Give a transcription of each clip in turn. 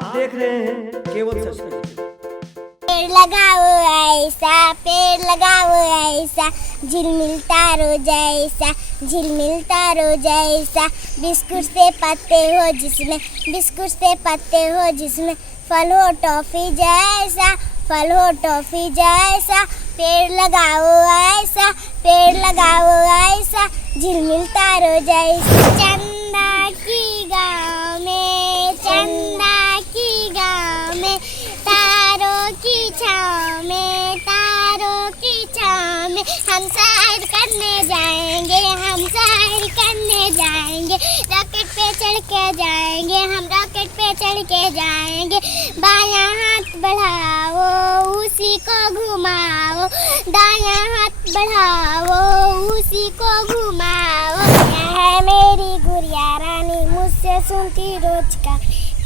आप देख रहे हैं केवल सच। पेड़ लगाओ ऐसा, पेड़ लगाओ ऐसा, झिलमिल तारो जैसा, झिलमिल तारो जैसा, बिस्कुट से पत्ते हो जिसमें, बिस्कुट से पत्ते हो जिसमें, फल हो टॉफी जैसा, फल हो टॉफी जैसा, पेड़ लगाओ ऐसा, पेड़ लगाओ ऐसा, झिलमिल तारो जैसा। चंदा की गाँव में, चंदा की गाँव में, तारों की छाँव में, तारों की छाँव में, हम सैर करने जाएंगे, हम सैर करने जाएंगे, रॉकेट पे चढ़ के जाएंगे, हम रॉकेट पे चढ़ के जाएंगे, बायां हाथ बढ़ाओ उसी को घुमाओ, दायां हाथ बढ़ाओ उसी को घुमाओ। यह है मेरी गुड़िया रानी, मुझसे सुनती रोज का,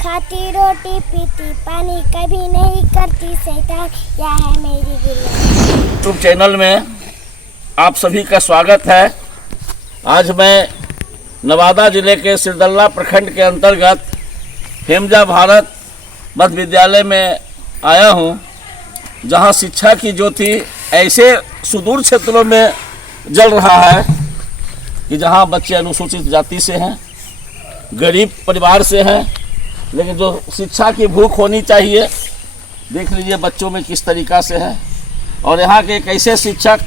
खाती रोटी पीती पानी, कभी नहीं करती शैतान, यह है मेरी गुड़िया। यूट्यूब चैनल में आप सभी का स्वागत है। आज मैं नवादा जिले के सिरदल्ला प्रखंड के अंतर्गत हेमजा भारत मध्य विद्यालय में आया हूं, जहां शिक्षा की ज्योति ऐसे सुदूर क्षेत्रों में जल रहा है कि जहां बच्चे अनुसूचित जाति से हैं, गरीब परिवार से हैं, लेकिन जो शिक्षा की भूख होनी चाहिए, देख लीजिए बच्चों में किस तरीक़ा से है। और यहाँ के एक ऐसे शिक्षक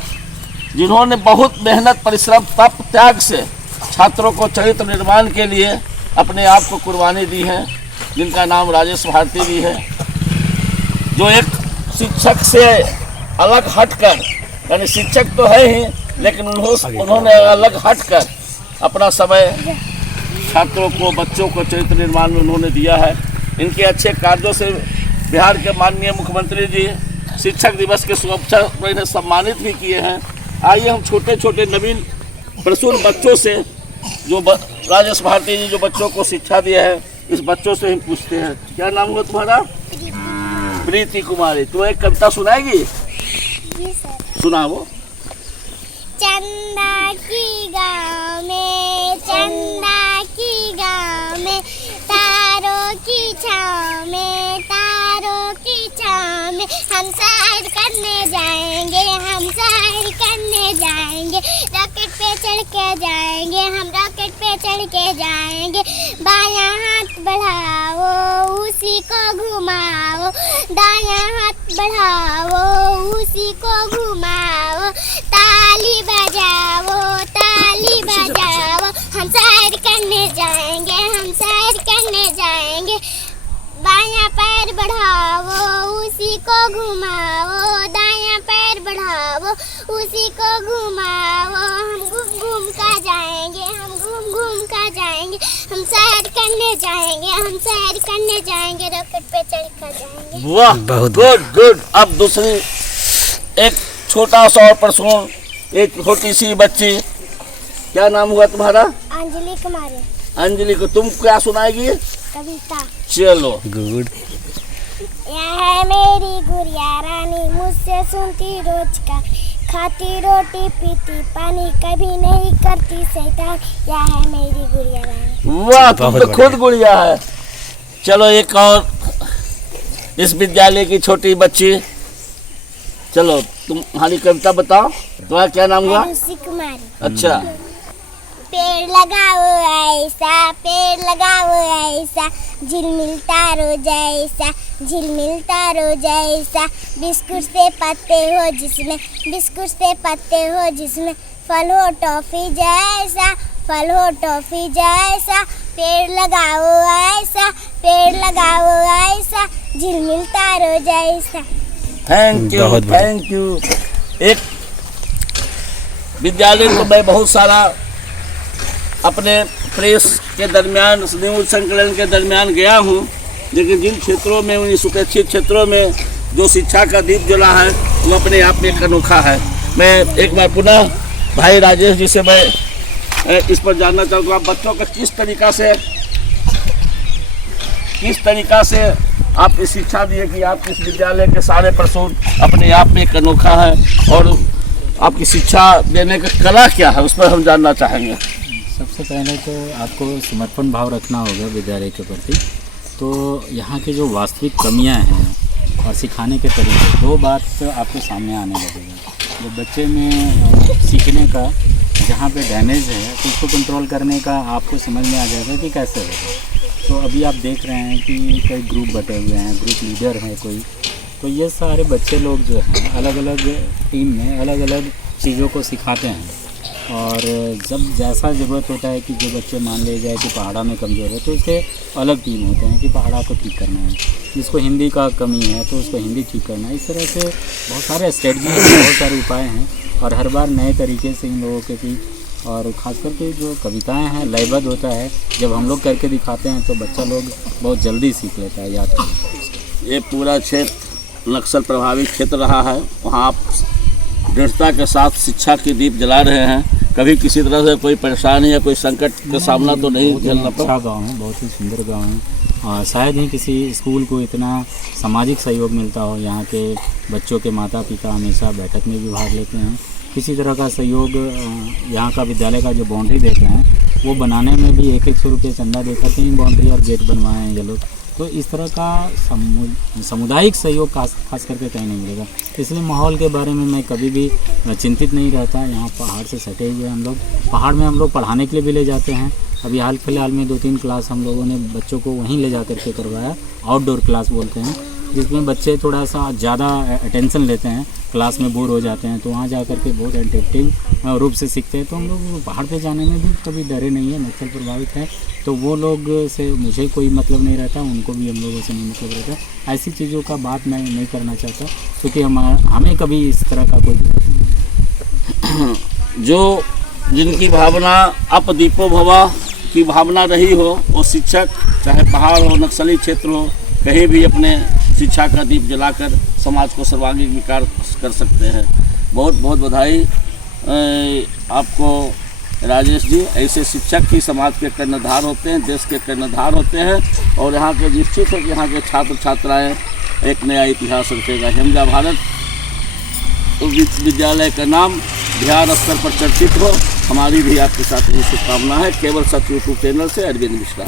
जिन्होंने बहुत मेहनत, परिश्रम, तप, त्याग से छात्रों को चरित्र निर्माण के लिए अपने आप को कुर्बानी दी है, जिनका नाम राजेश भारती भी है, जो एक शिक्षक से अलग हटकर, यानी शिक्षक तो है ही, लेकिन उन्होंने अलग हटकर अपना समय छात्रों को, बच्चों को चरित्र निर्माण में उन्होंने दिया है। इनके अच्छे कार्यों से बिहार के माननीय मुख्यमंत्री जी शिक्षक दिवस के शुभ अवसर पर इन्हें सम्मानित भी किए हैं। आइए हम छोटे छोटे नवीन प्रसून बच्चों से, जो राजेश भारती जी जो बच्चों को शिक्षा दिया है, इस बच्चों से हम पूछते हैं, क्या नाम हुआ तुम्हारा? प्रीति कुमारी। तो एक कविता सुनाएगी? सुनाओ। चंदा की गाँव में, चंदा की गाँव में, तारों की छाँव में, तारों की छाँव में, हम सैर करने जाएंगे, हम सैर करने जाएंगे, रॉकेट पे चढ़ के जाएंगे, हम रॉकेट पे चढ़ के जाएंगे, बायां हाथ बढ़ाओ उसी को घुमाओ, दायां हाथ बढ़ाओ उसी को घुमाओ, ताली बजाओ, ताली बजाओ, हम सैर करने जाएंगे, हम सैर करने जाएंगे, बायां पैर बढ़ाओ उसी को घुमाओ, दायां पैर बढ़ाओ उसी को घुमाओ, हम घूम घूम कर जाएंगे, हम घूम घूम कर जाएंगे, हम सैर करने जाएंगे, हम सैर करने जाएंगे, रॉकेट पे चढ़ कर जाएंगे। वाह, बहुत गुड गुड। अब दूसरी एक छोटा सा और प्रश्न, एक छोटी सी बच्ची, क्या नाम हुआ तुम्हारा? अंजलि कुमारी। अंजलि को तुम क्या सुनाएगी? कविता। चलो गुड। यह है मेरी गुड़िया रानी, मुझसे सुनती रोज का, खाती रोटी पीती पानी, कभी नहीं करती शैतान, यह है मेरी गुड़िया रानी। वाह, तुम तो खुद गुड़िया है। चलो एक और इस विद्यालय की छोटी बच्ची, चलो तुम्हारी कविता बताओ। तुम्हारा क्या नाम हुआ? कुमारी। अच्छा। पेड़ लगाओ ऐसा, पेड़ लगाओ ऐसा, झिलमिल तारो जैसा, झिलमिल तारो जैसा, बिस्कुट से पत्ते हो जिसमें, बिस्कुट से पत्ते हो जिसमें, फल हो टॉफी जैसा, फल हो टॉफी जैसा, पेड़ लगाओ ऐसा, पेड़ लगाओ ऐसा, झिलमिल तारो जैसा। Thank you, thank you. एक विद्यालय को मैं बहुत सारा अपने प्रेस के दरमियान, न्यूज संकलन के दरमियान गया हूँ, लेकिन जिन क्षेत्रों में, उन सुरक्षित क्षेत्रों में जो शिक्षा का दीप जला है, वो अपने आप में एक अनोखा है। मैं एक बार पुनः भाई राजेश जी से मैं इस पर जानना चाहूँगा, आप बच्चों का किस तरीका से आप इस शिक्षा दिए कि आप इस विद्यालय के सारे प्रसून अपने आप में एक अनोखा है, और आपकी शिक्षा देने का कला क्या है, उस पर हम जानना चाहेंगे। सबसे पहले तो आपको समर्पण भाव रखना होगा विद्यालय के प्रति, तो यहाँ की जो वास्तविक कमियाँ हैं और सिखाने के तरीके, दो बात तो आपके सामने आने लगेगा। जो बच्चे में सीखने का जहाँ पे डैमेज है तो उसको कंट्रोल करने का आपको समझ में आ जाएगा कि कैसे होगा। तो अभी आप देख रहे हैं कि कई ग्रुप बटे हुए हैं, ग्रुप लीडर हैं कोई, तो ये सारे बच्चे लोग जो हैं अलग अलग टीम में अलग अलग चीज़ों को सिखाते हैं। और जब जैसा ज़रूरत होता है कि जो बच्चे मान ले जाए कि पहाड़ा में कमज़ोर है तो उसके अलग टीम होते हैं कि पहाड़ा को ठीक करना है, जिसको हिंदी का कमी है तो उसको हिंदी ठीक करना है। इस तरह से बहुत सारे स्ट्रेटजी हैं, बहुत सारे उपाय हैं और हर बार नए तरीके से इन लोगों के भी, और ख़ास करके जो कविताएं हैं लयबद्ध होता है, जब हम लोग करके दिखाते हैं तो बच्चा लोग बहुत जल्दी सीख लेता है, याद करता है। ये पूरा क्षेत्र नक्सल प्रभावित क्षेत्र रहा है, वहाँ आप दृढ़ता के साथ शिक्षा की दीप जला रहे हैं। कभी किसी तरह से कोई परेशानी या कोई संकट का सामना तो नहीं झेलना पड़ा? अच्छा गाँव है, बहुत ही सुंदर गाँव है और शायद ही किसी स्कूल को इतना सामाजिक सहयोग मिलता हो। यहाँ के बच्चों के माता पिता हमेशा बैठक में भी भाग लेते हैं। किसी तरह का सहयोग यहाँ का विद्यालय का जो बाउंड्री देते हैं वो बनाने में भी 100 रुपये चंदा देकर कहीं बाउंड्री और गेट बनवाए हैं ये लोग। तो इस तरह का सामुदायिक सहयोग खास करके कहीं नहीं मिलेगा। इसलिए माहौल के बारे में मैं कभी भी चिंतित नहीं रहता। यहाँ पहाड़ से सटे हुए हम लोग, पहाड़ में हम लोग पढ़ाने के लिए भी ले जाते हैं। अभी हाल फिलहाल में 2-3 क्लास हम लोगों ने बच्चों को वहीं ले जा कर के करवाया, आउटडोर क्लास बोलते हैं, जिसमें बच्चे थोड़ा सा ज़्यादा अटेंशन लेते हैं, क्लास में बोर हो जाते हैं, तो वहाँ जा कर के बहुत एंटरटेनिंग रूप से सीखते हैं। तो हम लोग पहाड़ पे जाने में भी कभी डरे नहीं है, नक्सल प्रभावित है तो वो लोग से मुझे कोई मतलब नहीं रहता, उनको भी हम लोगों से नहीं मतलब रहता। ऐसी चीज़ों का बात मैं नहीं करना चाहता क्योंकि हमें कभी इस तरह का कोई दिक्कत नहीं। जो जिनकी भावना अप दीपो भवा की भावना रही हो, वो शिक्षक चाहे पहाड़ हो, नक्सली क्षेत्र हो, कहीं भी अपने शिक्षा का दीप जलाकर समाज को सर्वांगीण विकास कर सकते हैं। बहुत बहुत बधाई आपको राजेश जी। ऐसे शिक्षक ही समाज के कर्णधार होते हैं, देश के कर्णधार होते हैं और यहाँ के निश्चित है कि यहाँ के छात्र छात्राएँ एक नया इतिहास रचेगा। हिमजा भारत विश्वविद्यालय का नाम बिहार स्तर पर चर्चित हो, हमारी भी आपके साथ यही शुभकामना है। केवल सत्य यूट्यूब चैनल से अरविंद मिश्रा।